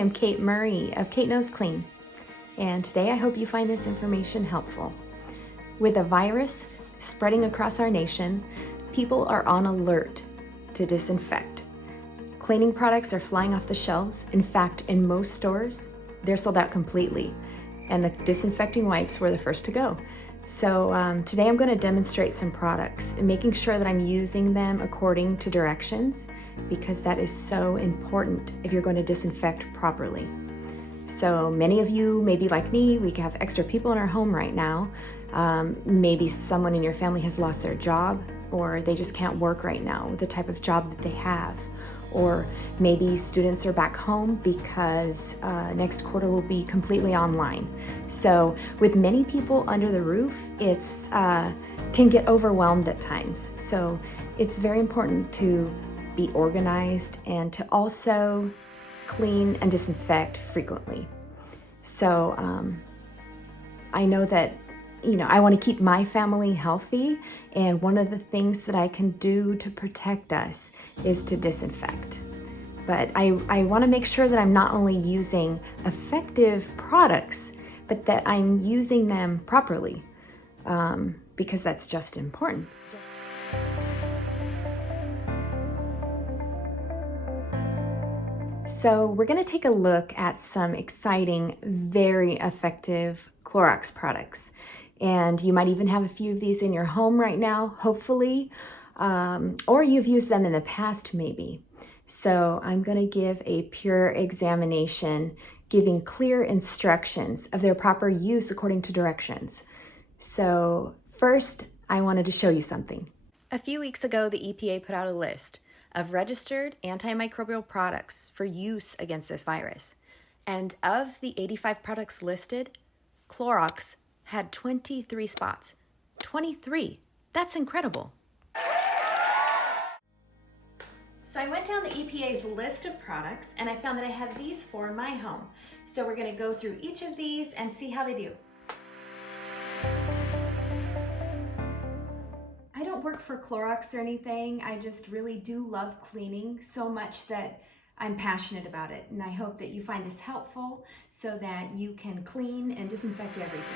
am Kate Murray of Kate Knows Clean, and today I hope you find this information helpful. With a virus spreading across our nation, people are on alert to disinfect. Cleaning products are flying off the shelves. In fact, in most stores, they're sold out completely, and the disinfecting wipes were the first to go. So today I'm going to demonstrate some products and making sure that I'm using them according to directions, because that is so important if you're going to disinfect properly. So many of you may be like me. We have extra people in our home right now. Maybe someone in your family has lost their job, or they just can't work right now with the type of job that they have. Or maybe students are back home because next quarter will be completely online. So with many people under the roof, it's can get overwhelmed at times. So it's very important to be organized and to also clean and disinfect frequently. So I know that I want to keep my family healthy, and one of the things that I can do to protect us is to disinfect. But I want to make sure that I'm not only using effective products, but that I'm using them properly, because that's just important. So we're going to take a look at some exciting, very effective Clorox products. And you might even have a few of these in your home right now, hopefully, or you've used them in the past maybe. So I'm going to give a pure examination, giving clear instructions of their proper use according to directions. So first, I wanted to show you something. A few weeks ago, the EPA put out a list of registered antimicrobial products for use against this virus. And of the 85 products listed, Clorox had 23 spots. 23! That's incredible. So I went down the EPA's list of products and I found that I have these for my home. So we're going to go through each of these and see how they do. I don't work for Clorox or anything. I just really do love cleaning so much that I'm passionate about it. And I hope that you find this helpful so that you can clean and disinfect everything.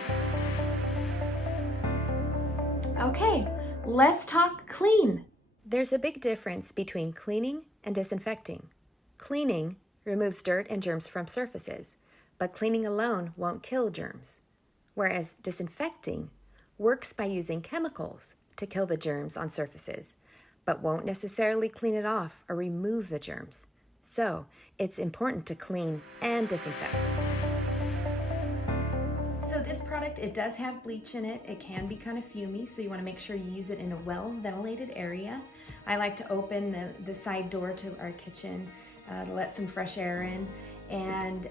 Okay, let's talk clean. There's a big difference between cleaning and disinfecting. Cleaning removes dirt and germs from surfaces, but cleaning alone won't kill germs. Whereas disinfecting works by using chemicals to kill the germs on surfaces, but won't necessarily clean it off or remove the germs. So it's important to clean and disinfect. So this product, it does have bleach in it. It can be kind of fumy, so you want to make sure you use it in a well-ventilated area. I like to open the side door to our kitchen to let some fresh air in. And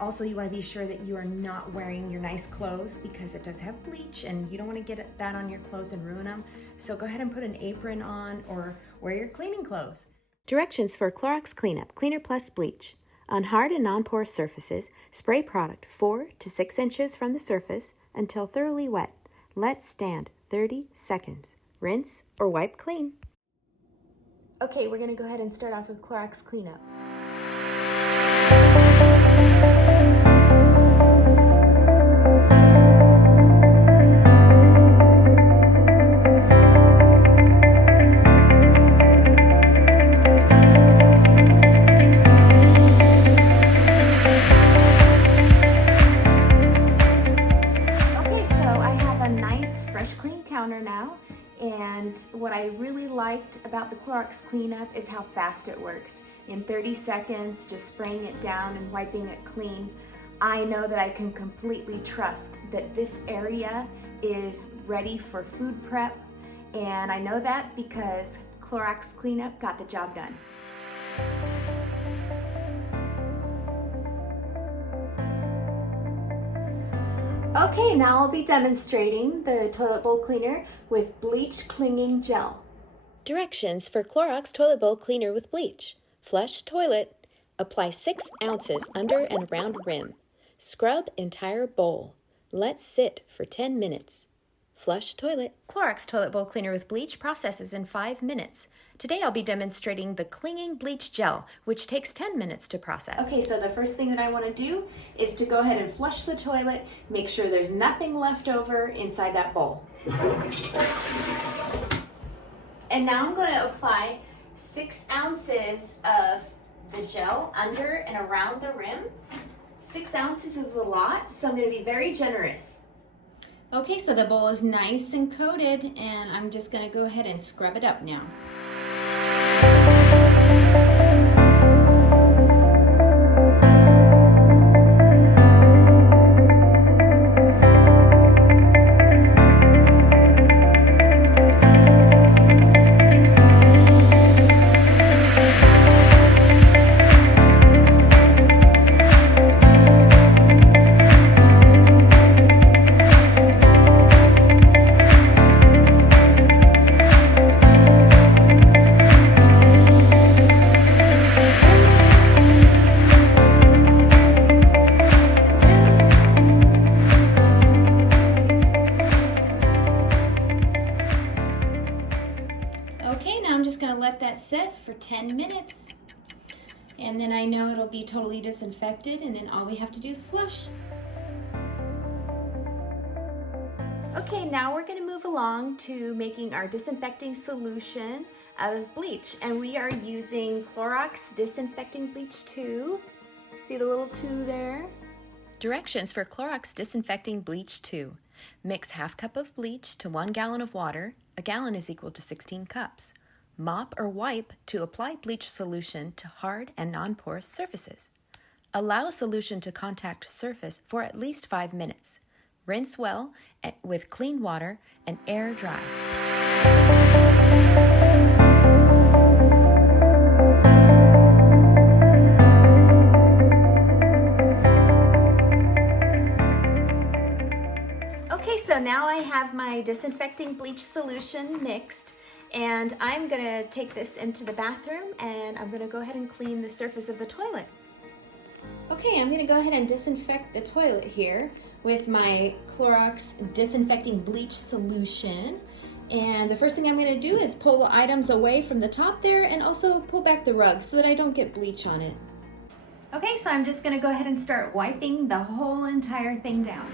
also you want to be sure that you are not wearing your nice clothes, because it does have bleach and you don't want to get that on your clothes and ruin them. So go ahead and put an apron on or wear your cleaning clothes. Directions for Clorox Cleanup Cleaner Plus Bleach. On hard and non-porous surfaces, spray product 4 to 6 inches from the surface until thoroughly wet. Let stand 30 seconds. Rinse or wipe clean. Okay, we're going to go ahead and start off with Clorox Cleanup. Now, and what I really liked about the Clorox cleanup is how fast it works. In 30 seconds, just spraying it down and wiping it clean. I know that I can completely trust that this area is ready for food prep, and I know that because Clorox cleanup got the job done. Okay, now I'll be demonstrating the toilet bowl cleaner with bleach clinging gel. Directions for Clorox toilet bowl cleaner with bleach. Flush toilet. Apply 6 ounces under and around rim. Scrub entire bowl. Let sit for 10 minutes. Flush toilet. Clorox toilet bowl cleaner with bleach processes in 5 minutes. Today I'll be demonstrating the clinging bleach gel, which takes 10 minutes to process. Okay, so the first thing that I want to do is to go ahead and flush the toilet, make sure there's nothing left over inside that bowl. And now I'm going to apply 6 ounces of the gel under and around the rim. 6 ounces is a lot, so I'm going to be very generous. Okay, so the bowl is nice and coated, and I'm just going to go ahead and scrub it up now. Okay, now I'm just going to let that sit for 10 minutes. And then I know it'll be totally disinfected, and then all we have to do is flush. Okay, now we're going to move along to making our disinfecting solution out of bleach. And we are using Clorox Disinfecting Bleach 2. See the little 2 there? Directions for Clorox Disinfecting Bleach 2. Mix ½ cup of bleach to 1 gallon of water. A gallon is equal to 16 cups. Mop or wipe to apply bleach solution to hard and non-porous surfaces. Allow solution to contact surface for at least 5 minutes. Rinse well with clean water and air dry. Okay, so now I have my disinfecting bleach solution mixed, and I'm gonna take this into the bathroom and I'm gonna go ahead and clean the surface of the toilet. Okay, I'm gonna go ahead and disinfect the toilet here with my Clorox disinfecting bleach solution. And the first thing I'm gonna do is pull the items away from the top there and also pull back the rug so that I don't get bleach on it. Okay, so I'm just gonna go ahead and start wiping the whole entire thing down.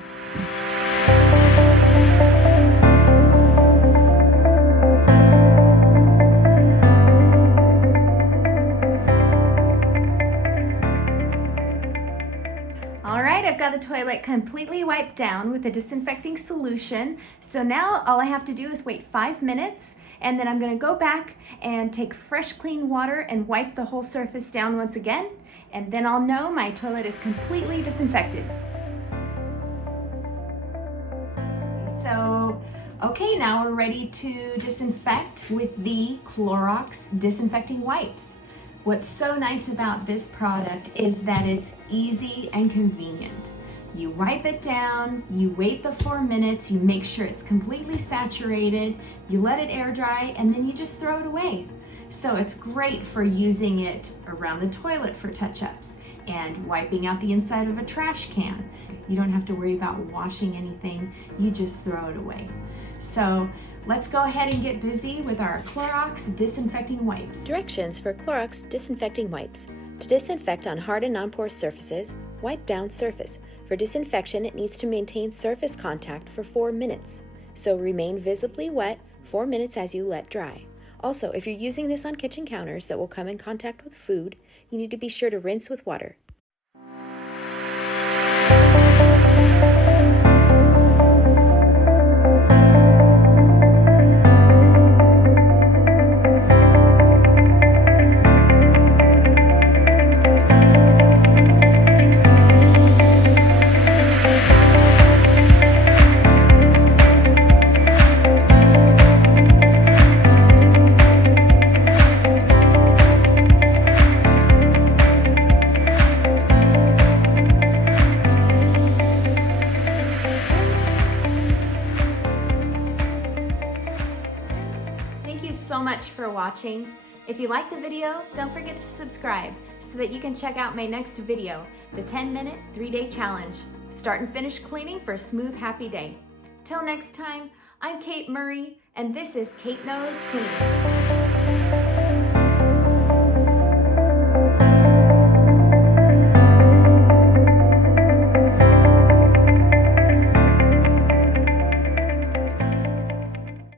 Alright, I've got the toilet completely wiped down with the disinfecting solution. So now all I have to do is wait 5 minutes, and then I'm going to go back and take fresh clean water and wipe the whole surface down once again, and then I'll know my toilet is completely disinfected. So, okay, now we're ready to disinfect with the Clorox disinfecting wipes. What's so nice about this product is that it's easy and convenient. You wipe it down, you wait the 4 minutes, you make sure it's completely saturated, you let it air dry, and then you just throw it away. So it's great for using it around the toilet for touch-ups and wiping out the inside of a trash can. You don't have to worry about washing anything, you just throw it away. So let's go ahead and get busy with our Clorox disinfecting wipes. Directions for Clorox disinfecting wipes. To disinfect on hard and non-porous surfaces, wipe down surface. For disinfection, it needs to maintain surface contact for 4 minutes. So remain visibly wet 4 minutes as you let dry. Also, if you're using this on kitchen counters that will come in contact with food, you need to be sure to rinse with water. So much for watching. If you like the video, don't forget to subscribe so that you can check out my next video, the 10-minute 3-day challenge. Start and finish cleaning for a smooth, happy day. Till next time, I'm Kate Murray, and this is Kate Knows Clean.